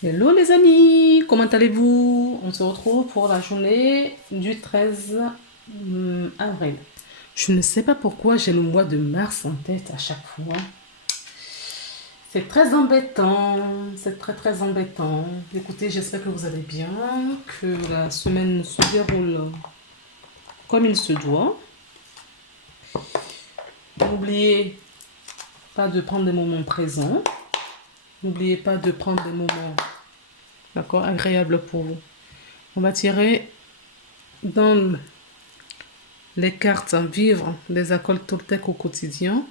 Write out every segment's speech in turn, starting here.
Hello les amis, comment allez-vous? On se retrouve pour la journée du 13 avril. Je ne sais pas pourquoi j'ai le mois de mars en tête à chaque fois. C'est très embêtant, c'est très très embêtant. Écoutez, j'espère que vous allez bien, que la semaine se déroule comme il se doit. N'oubliez pas de prendre des moments présents. N'oubliez pas de prendre des moments, d'accord, agréables pour vous. On va tirer dans les cartes vivre des accords Toltec au quotidien.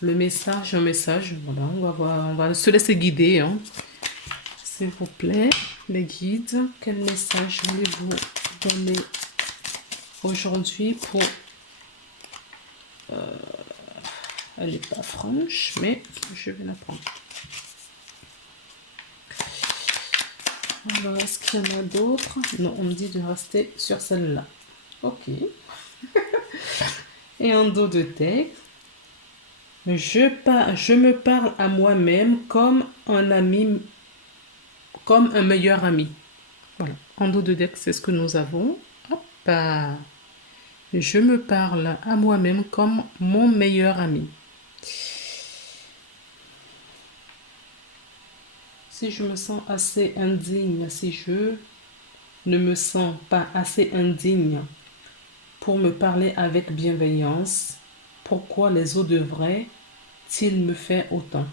Le message, un message, voilà, on va se laisser guider, hein. S'il vous plaît, les guides, quel message voulez-vous donner aujourd'hui pour... Elle n'est pas franche, mais je vais la prendre. Alors, est-ce qu'il y en a d'autres? Non, on me dit de rester sur celle-là. Ok. Et en dos de texte, je me parle à moi-même comme un ami, comme un meilleur ami. Voilà. En dos de deck, c'est ce que nous avons. Hop. Je me parle à moi-même comme mon meilleur ami. Si je me sens assez indigne, si je ne me sens pas assez indigne pour me parler avec bienveillance, pourquoi les autres devraient-ils me faire autant?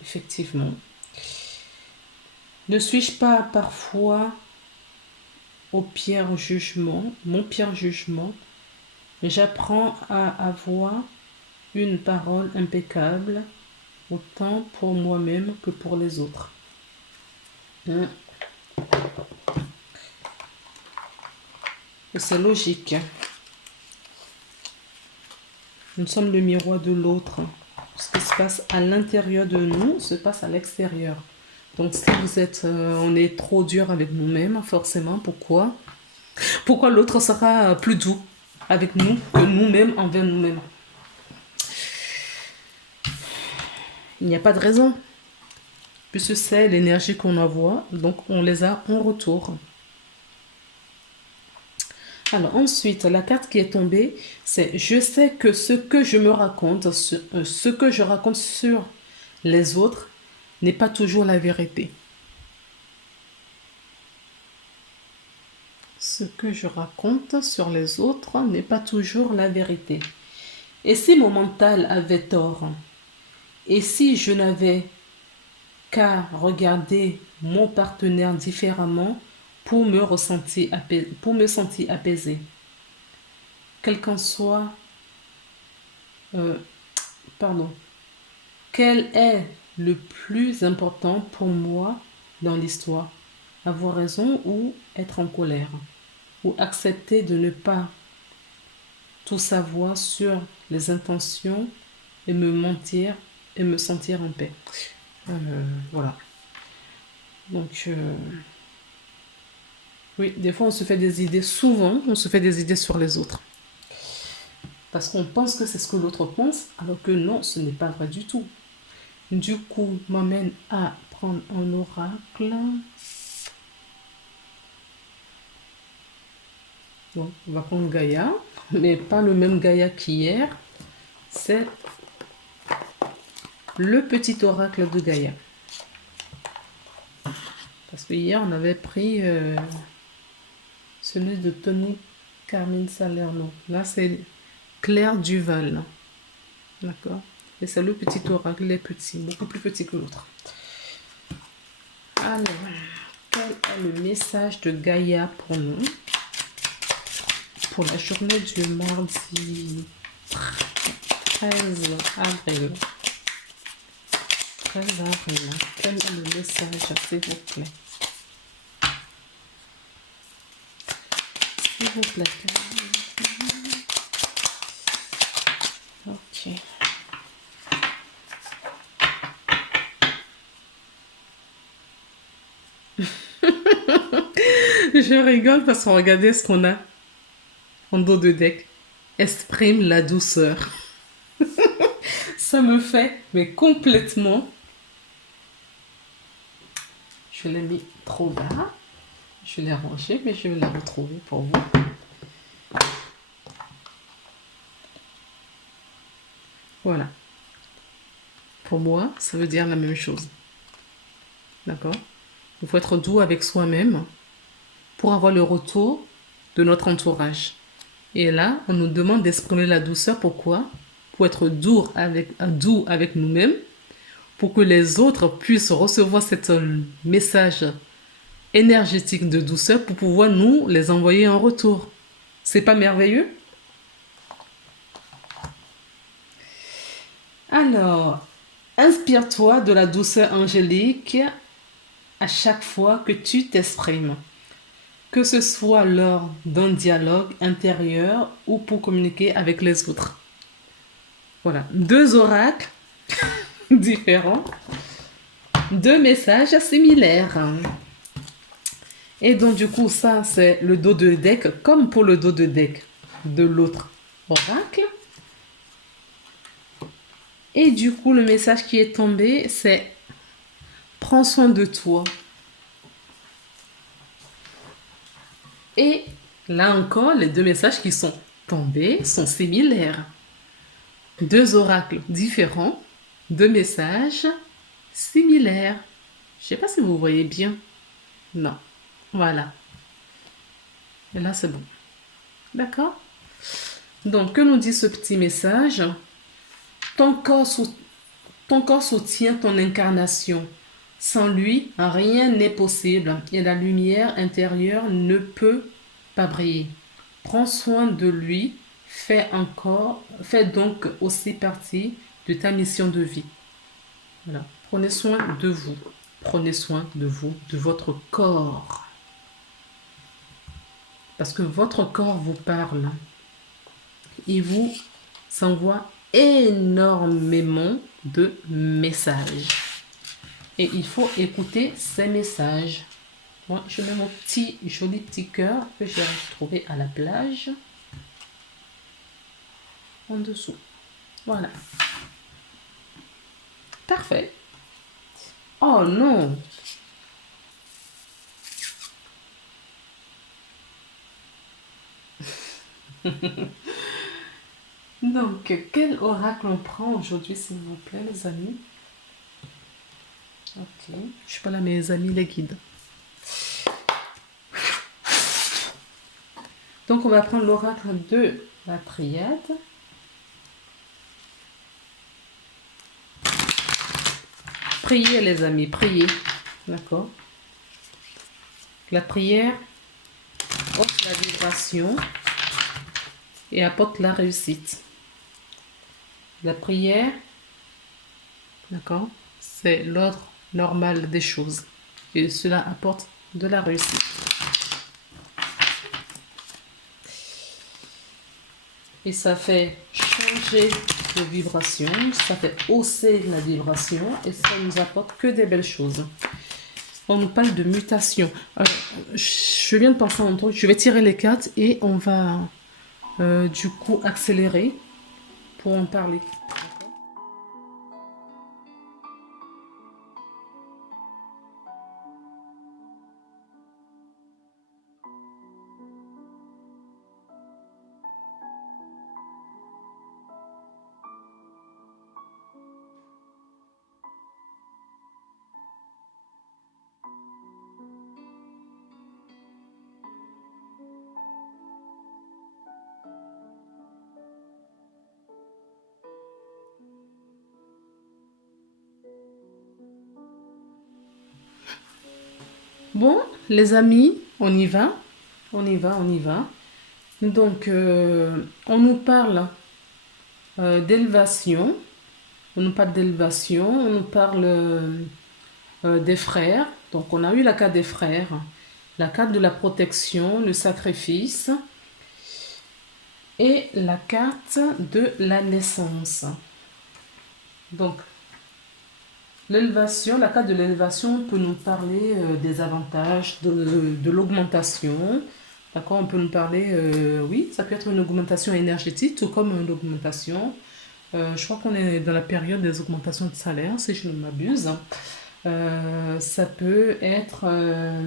Effectivement. Ne suis-je pas parfois au pire jugement, mon pire jugement? J'apprends à avoir une parole impeccable, autant pour moi-même que pour les autres. Et c'est logique. Nous sommes le miroir de l'autre. Ce qui se passe à l'intérieur de nous se passe à l'extérieur. Donc si on est trop dur avec nous-mêmes, forcément, pourquoi l'autre sera plus doux avec nous que nous-mêmes envers nous-mêmes? Il n'y a pas de raison. Puisque c'est l'énergie qu'on envoie, donc on les a en retour. Alors ensuite, la carte qui est tombée, c'est je sais que ce que je me raconte, ce que je raconte sur les autres n'est pas toujours la vérité. Ce que je raconte sur les autres n'est pas toujours la vérité. Et si mon mental avait tort? Et si je n'avais qu'à regarder mon partenaire différemment pour me sentir apaisé? Quel qu'en soit, euh, pardon, quel est le plus important pour moi dans l'histoire? Avoir raison ou être en colère? Ou accepter de ne pas tout savoir sur les intentions et me mentir et me sentir en paix? Voilà. Donc, oui, des fois on se fait des idées, souvent on se fait des idées sur les autres. Parce qu'on pense que c'est ce que l'autre pense, alors que non, ce n'est pas vrai du tout. Du coup, m'amène à prendre un oracle. Donc, on va prendre Gaïa, mais pas le même Gaïa qu'hier. C'est le petit oracle de Gaïa. Parce que hier, on avait pris celui de Tony Carmine Salerno. Là, c'est Claire Duval. D'accord? Et c'est le petit oracle, il est petit, beaucoup plus petit que l'autre. Alors, quel est le message de Gaïa pour nous? Pour la journée du mardi 13 avril. 13 avril. Quel est le message, s'il vous plaît? S'il vous plaît. Ok. Je rigole parce qu'on regardait ce qu'on a en dos de deck. Exprime la douceur. Ça me fait, mais complètement Je l'ai mis trop bas. Je l'ai rangé, mais je vais la retrouver pour vous. Voilà. Pour moi, ça veut dire la même chose. D'accord? Il faut être doux avec soi-même pour avoir le retour de notre entourage. Et là, on nous demande d'exprimer la douceur. Pourquoi? Pour être doux avec nous-mêmes, pour que les autres puissent recevoir ce message énergétique de douceur pour pouvoir nous les envoyer en retour. C'est pas merveilleux? Alors, inspire-toi de la douceur angélique à chaque fois que tu t'exprimes, que ce soit lors d'un dialogue intérieur ou pour communiquer avec les autres. Voilà, 2 oracles différents, 2 messages similaires. Et donc du coup, ça c'est le dos de deck, comme pour le dos de deck de l'autre oracle. Et du coup, le message qui est tombé, c'est prends soin de toi. Et là encore, les 2 messages qui sont tombés sont similaires. 2 oracles différents, 2 messages similaires. Je ne sais pas si vous voyez bien. Non. Voilà. Et là, c'est bon. D'accord? Donc, que nous dit ce petit message? Ton corps soutient ton incarnation. Sans lui, rien n'est possible et la lumière intérieure ne peut pas briller. Prends soin de lui, fais donc aussi partie de ta mission de vie. Voilà. Prenez soin de vous. Prenez soin de vous, de votre corps. Parce que votre corps vous parle. Il vous envoie énormément de messages. Et il faut écouter ces messages. Moi, je mets mon joli petit cœur que j'ai retrouvé à la plage. En dessous. Voilà. Parfait. Oh non! Donc, quel oracle on prend aujourd'hui, s'il vous plaît, les amis? Ok. Je suis pas là, mes amis, les guides. Donc, on va prendre l'oracle de la triade. Priez, les amis, priez. D'accord? La prière hausse la vibration et apporte la réussite. La prière, d'accord, c'est l'ordre normal des choses. Et cela apporte de la réussite. Et ça fait changer de vibration, ça fait hausser la vibration et ça nous apporte que des belles choses. On nous parle de mutation. Je viens de penser à un truc, je vais tirer les cartes et on va du coup accélérer pour en parler. Bon, les amis, on y va. On y va, on y va. Donc, on nous parle d'élévation. On nous parle d'élévation. On nous parle des frères. Donc, on a eu la carte des frères, la carte de la protection, le sacrifice et la carte de la naissance. Donc, l'élévation, la carte de l'élévation peut nous parler des avantages, de l'augmentation. D'accord, on peut nous parler, oui, ça peut être une augmentation énergétique, tout comme une augmentation. Je crois qu'on est dans la période des augmentations de salaire, si je ne m'abuse. Ça peut être un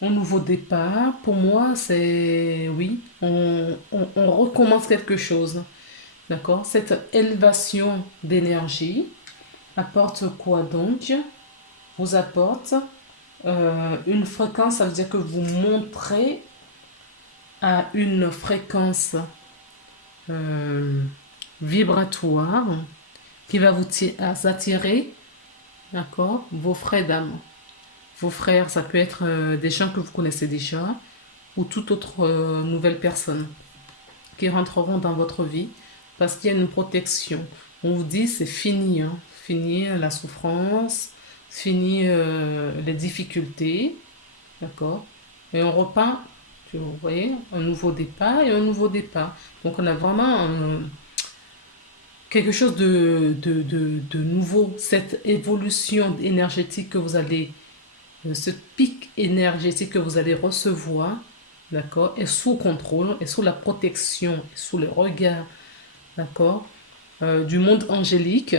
nouveau départ. Pour moi, c'est oui, on recommence quelque chose. D'accord? Cette élévation d'énergie apporte quoi donc? Vous apporte une fréquence, ça veut dire que vous montrez à une fréquence euh, vibratoire qui va vous attirer, d'accord, vos frères d'âme. Vos frères, ça peut être des gens que vous connaissez déjà ou toute autre nouvelle personne qui rentreront dans votre vie parce qu'il y a une protection. On vous dit c'est fini, hein. Fini la souffrance, fini les difficultés, d'accord? Et on repart, vous voyez, un nouveau départ et un nouveau départ. Donc on a vraiment quelque chose de nouveau, cette évolution énergétique que vous allez, ce pic énergétique que vous allez recevoir, d'accord, est sous contrôle, est sous la protection, est sous le regard, d'accord, du monde angélique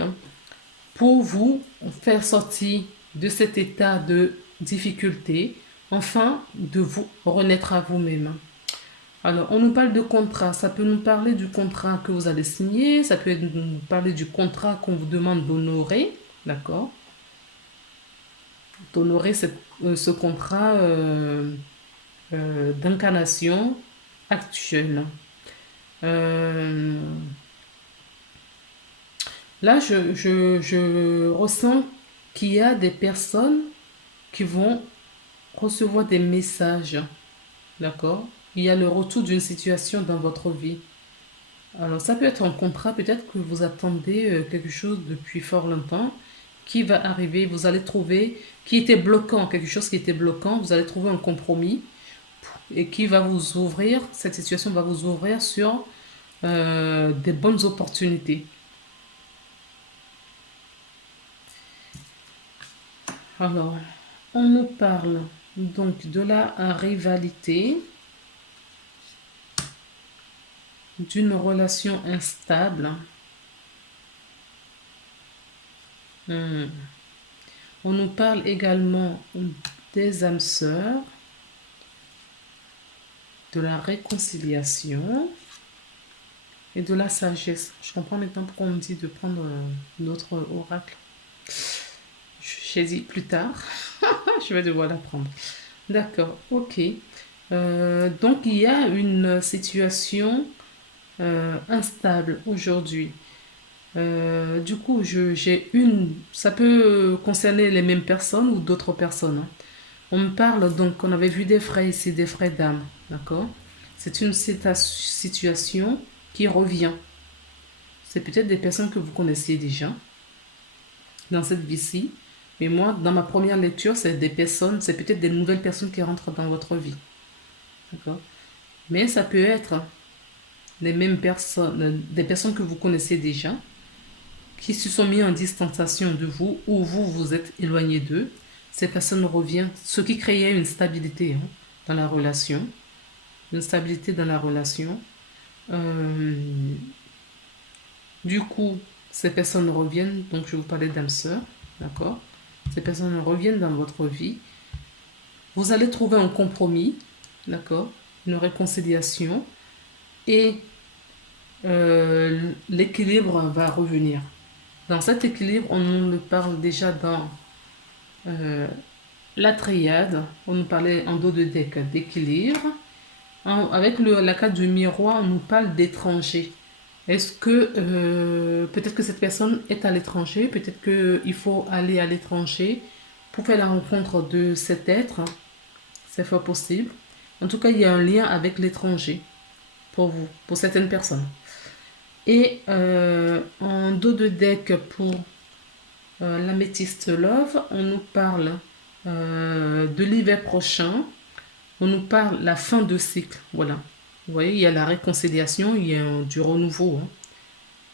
pour vous faire sortir de cet état de difficulté, enfin de vous renaître à vous-même. Alors, on nous parle de contrat. Ça peut nous parler du contrat que vous allez signer. Ça peut nous parler du contrat qu'on vous demande d'honorer. D'accord? D'honorer ce contrat d'incarnation actuelle. Euh, Là, je ressens qu'il y a des personnes qui vont recevoir des messages. D'accord? Il y a le retour d'une situation dans votre vie. Alors, ça peut être un contrat, peut-être que vous attendez quelque chose depuis fort longtemps qui va arriver. Vous allez trouver qui était bloquant, quelque chose qui était bloquant. Vous allez trouver un compromis et qui va vous ouvrir, cette situation va vous ouvrir sur des bonnes opportunités. Alors, on nous parle donc de la rivalité, d'une relation instable. Hmm. On nous parle également des âmes sœurs, de la réconciliation et de la sagesse. Je comprends maintenant pourquoi on me dit de prendre notre oracle. J'ai dit plus tard. Je vais devoir la prendre. D'accord, ok. Donc il y a une situation instable aujourd'hui. Du coup, j'ai ça peut concerner les mêmes personnes ou d'autres personnes, hein. On me parle donc, on avait vu des frais ici, des frais d'âme, d'accord? C'est une situation qui revient. C'est peut-être des personnes que vous connaissiez déjà dans cette vie-ci. Mais moi, dans ma première lecture, c'est des personnes, c'est peut-être des nouvelles personnes qui rentrent dans votre vie, d'accord? Mais ça peut être les mêmes personnes, des personnes que vous connaissez déjà, qui se sont mis en distanciation de vous ou vous vous êtes éloigné d'eux. Ces personnes reviennent, ce qui créait une stabilité, hein, dans la relation, une stabilité dans la relation. Euh, du coup, ces personnes reviennent, donc je vous parlais d'âme sœur, d'accord? Ces personnes reviennent dans votre vie. Vous allez trouver un compromis, d'accord? Une réconciliation et l'équilibre va revenir. Dans cet équilibre, on nous parle déjà dans la triade. On nous parlait en dos de deck d'équilibre. Avec la carte du miroir, on nous parle d'étranger. Est-ce que peut-être que cette personne est à l'étranger, peut-être qu'il faut aller à l'étranger pour faire la rencontre de cet être. C'est fort possible. En tout cas, il y a un lien avec l'étranger pour vous, pour certaines personnes. Et en dos de deck pour l'améthyste love, on nous parle de l'hiver prochain. On nous parle la fin de cycle. Voilà. Vous voyez, il y a la réconciliation, il y a du renouveau, hein.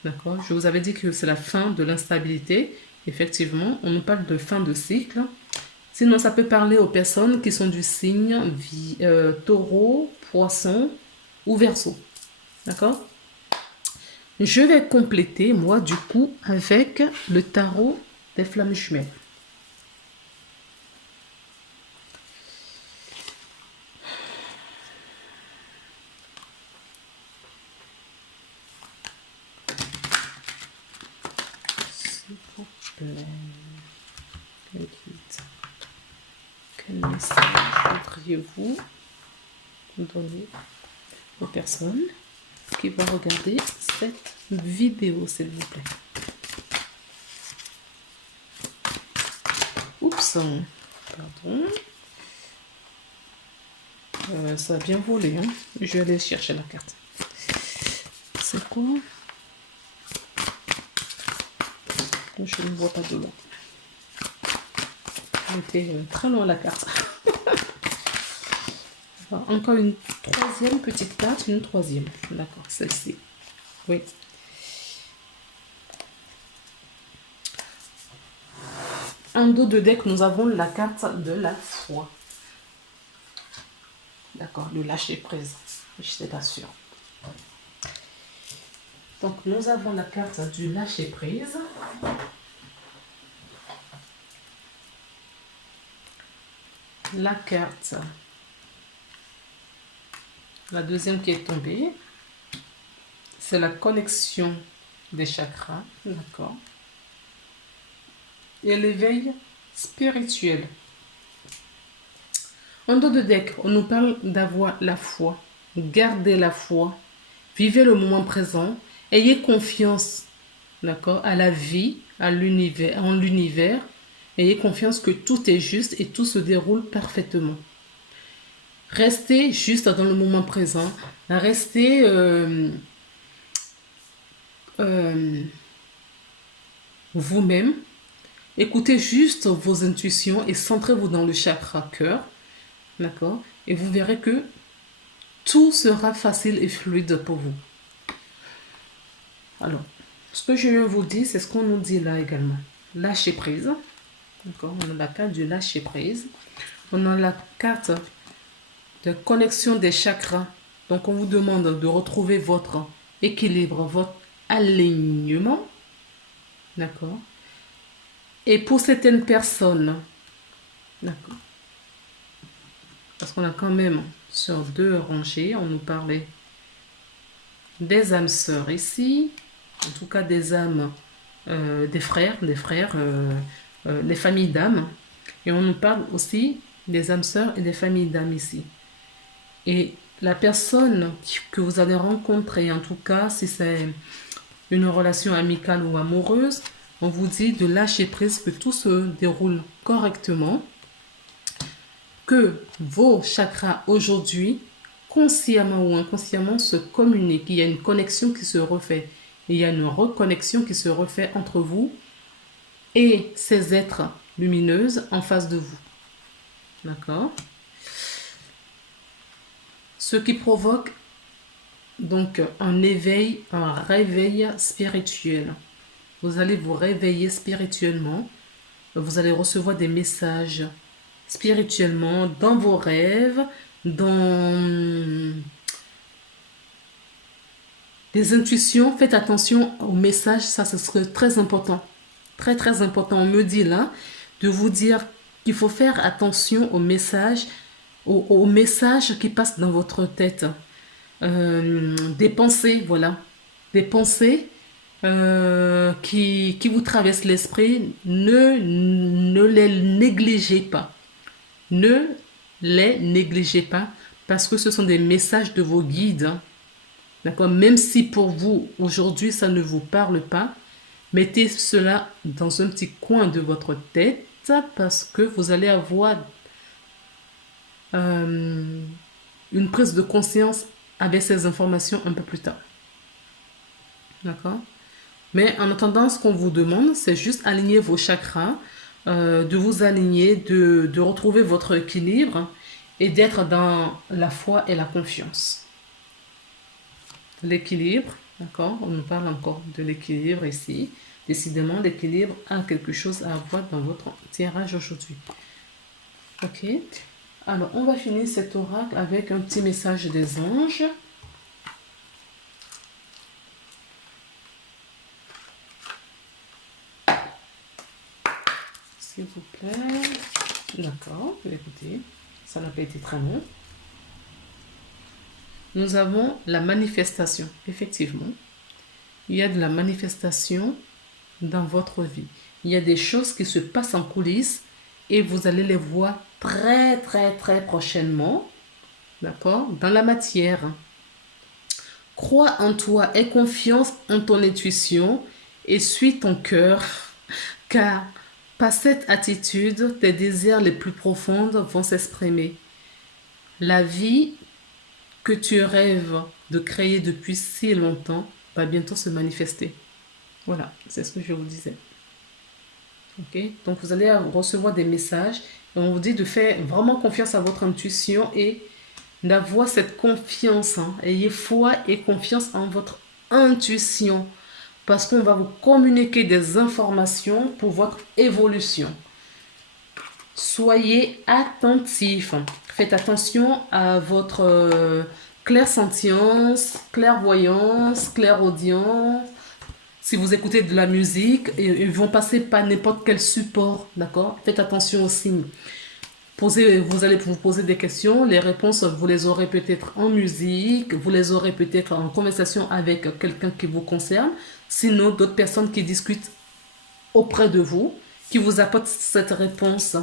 D'accord? Je vous avais dit que c'est la fin de l'instabilité. Effectivement, on nous parle de fin de cycle. Sinon, ça peut parler aux personnes qui sont du signe taureau, poisson ou verseau. D'accord? Je vais compléter, moi, du coup, avec le tarot des flammes jumelles. S'il vous plaît. Quel message voudriez-vous donner aux personnes qui vont regarder cette vidéo, s'il vous plaît? Oups, pardon. Ça a bien volé, hein. Je vais aller chercher la carte. C'est quoi? Je ne vois pas de loin. Elle était très loin la carte. Encore une troisième petite carte, une troisième. D'accord, celle-ci. Oui. En dos de deck, nous avons la carte de la foi. D'accord, le lâcher prise. Je n'étais pas sûre. Donc, nous avons la carte du lâcher prise. La carte, la deuxième qui est tombée, c'est la connexion des chakras. D'accord. Et l'éveil spirituel. En dos de deck, on nous parle d'avoir la foi. Gardez la foi. Vivez le moment présent. Ayez confiance, d'accord, à la vie, à l'univers, en l'univers. Ayez confiance que tout est juste et tout se déroule parfaitement. Restez juste dans le moment présent. Restez vous-même. Écoutez juste vos intuitions et centrez-vous dans le chakra cœur. D'accord? Et vous verrez que tout sera facile et fluide pour vous. Alors, ce que je viens de vous dire, c'est ce qu'on nous dit là également. Lâcher prise. D'accord? On a la carte du lâcher prise. On a la carte de connexion des chakras. Donc, on vous demande de retrouver votre équilibre, votre alignement. D'accord? Et pour certaines personnes, d'accord? Parce qu'on a quand même sur 2 rangées, on nous parlait des âmes sœurs ici, en tout cas des âmes, des frères, les familles d'âmes. Et on nous parle aussi des âmes sœurs et des familles d'âmes ici. Et la personne que vous allez rencontrer, en tout cas, si c'est une relation amicale ou amoureuse, on vous dit de lâcher prise, que tout se déroule correctement, que vos chakras aujourd'hui, consciemment ou inconsciemment, se communiquent. Il y a une connexion qui se refait. Il y a une reconnexion qui se refait entre vous et ces êtres lumineuses en face de vous. D'accord? Ce qui provoque donc un éveil, un réveil spirituel. Vous allez vous réveiller spirituellement. Vous allez recevoir des messages spirituellement dans vos rêves, dans des intuitions. Faites attention aux messages, ça ce serait très important. Très très important. On me dit là de vous dire qu'il faut faire attention aux messages, aux messages qui passent dans votre tête. Des pensées, voilà. Des pensées qui vous traversent l'esprit. Ne les négligez pas. Ne les négligez pas parce que ce sont des messages de vos guides. Hein. D'accord? Même si pour vous, aujourd'hui, ça ne vous parle pas, mettez cela dans un petit coin de votre tête parce que vous allez avoir une prise de conscience avec ces informations un peu plus tard. D'accord? Mais en attendant, ce qu'on vous demande, c'est juste aligner vos chakras, de vous aligner, de retrouver votre équilibre et d'être dans la foi et la confiance. L'équilibre, d'accord? On nous parle encore de l'équilibre ici. Décidément, l'équilibre a quelque chose à voir dans votre tirage aujourd'hui. Ok? Alors, on va finir cet oracle avec un petit message des anges. s'il vous plaît. D'accord, écoutez, ça n'a pas été très long. Nous avons la manifestation. Effectivement, il y a de la manifestation dans votre vie. Il y a des choses qui se passent en coulisses et vous allez les voir très, très, très prochainement. D'accord? Dans la matière. Crois en toi, aie confiance en ton intuition et suis ton cœur, car par cette attitude, tes désirs les plus profonds vont s'exprimer. La vie que tu rêves de créer depuis si longtemps va bientôt se manifester. Voilà, c'est ce que je vous disais. Ok? Donc vous allez recevoir des messages et on vous dit de faire vraiment confiance à votre intuition et d'avoir cette confiance. Ayez foi et confiance en votre intuition parce qu'on va vous communiquer des informations pour votre évolution. Soyez attentifs. Faites attention à votre clairsentience, clairvoyance, clairaudience. Si vous écoutez de la musique, ils vont passer par n'importe quel support, d'accord? Faites attention aussi. Vous allez vous poser des questions, les réponses, vous les aurez peut-être en musique, vous les aurez peut-être en conversation avec quelqu'un qui vous concerne, sinon d'autres personnes qui discutent auprès de vous, qui vous apportent cette réponse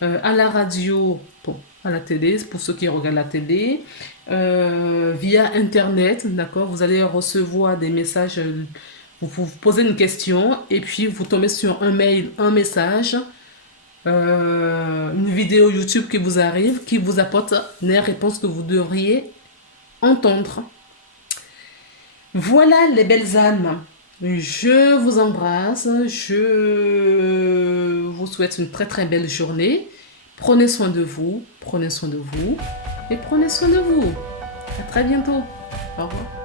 à la radio, bon, à la télé, pour ceux qui regardent la télé, via Internet, d'accord? Vous allez recevoir des messages, vous posez une question et puis vous tombez sur un mail, un message, une vidéo YouTube qui vous arrive, qui vous apporte les réponses que vous devriez entendre. Voilà les belles âmes. Je vous embrasse. Je vous souhaite une très très belle journée. Prenez soin de vous. Prenez soin de vous. Et prenez soin de vous. À très bientôt. Au revoir.